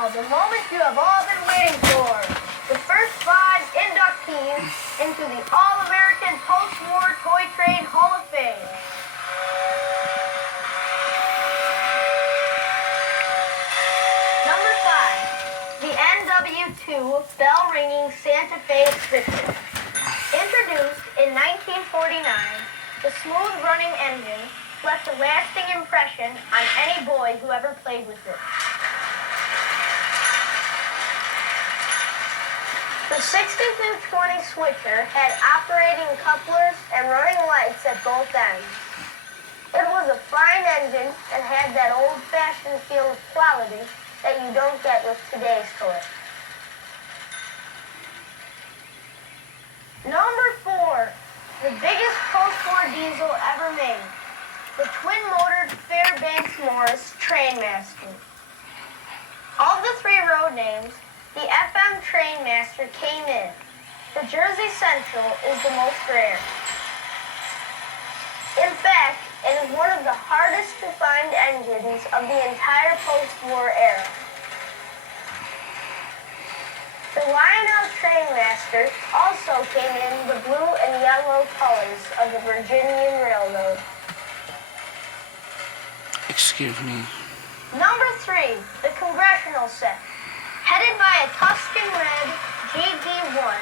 now, the moment you have all been waiting for. The first 5 inductees into the All-American Post-War Toy Train Hall of Fame. Number 5, the NW2 bell-ringing Santa Fe Switcher. Introduced in 1949, the smooth-running engine left a lasting impression on any boy who ever played with it. The 6220 switcher had operating couplers and running lights at both ends. It was a fine engine and had that old-fashioned feel of quality that you don't get with today's toys. Number 4, the biggest post-war diesel ever made, the twin-motored Fairbanks Morris Trainmaster. Of the 3 road names, the FM Trainmaster came in. The Jersey Central is the most rare. In fact, it is one of the hardest to find engines of the entire post-war era. The Lionel Trainmaster also came in the blue and yellow colors of the Virginian Railroad. Excuse me. Number 3, the Congressional set. Headed by a Tuscan Red GD1,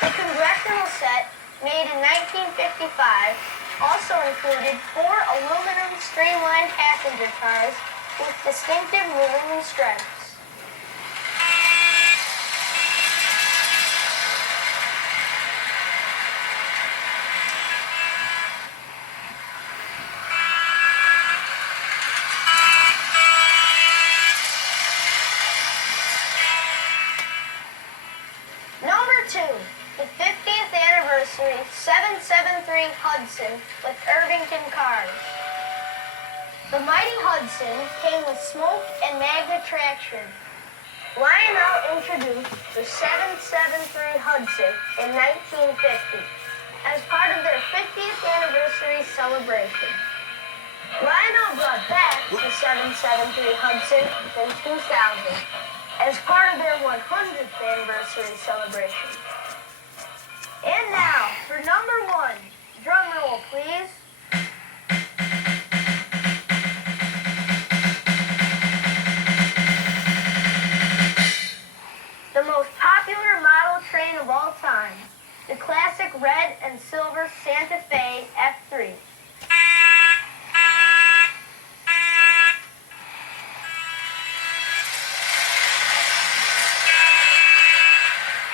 the Congressional set, made in 1955, also included 4 aluminum streamlined passenger cars with distinctive maroon stripes. Number 2, the 50th anniversary 773 Hudson with Irvington cars. The mighty Hudson came with smoke and magnet traction. Lionel introduced the 773 Hudson in 1950 as part of their 50th anniversary celebration. Lionel brought back the 773 Hudson in 2000 as part of their 100th anniversary celebration. And now, for number 1, drum roll, please. The most popular model train of all time, the classic red and silver Santa Fe F3.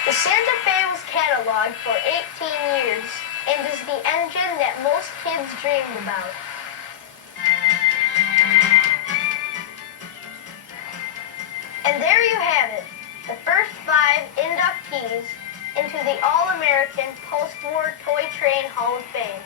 The Santa Fe was cataloged for 18 years and is the engine that most kids dreamed about. And there you have it, the first 5 inductees into the All-American Post-War Toy Train Hall of Fame.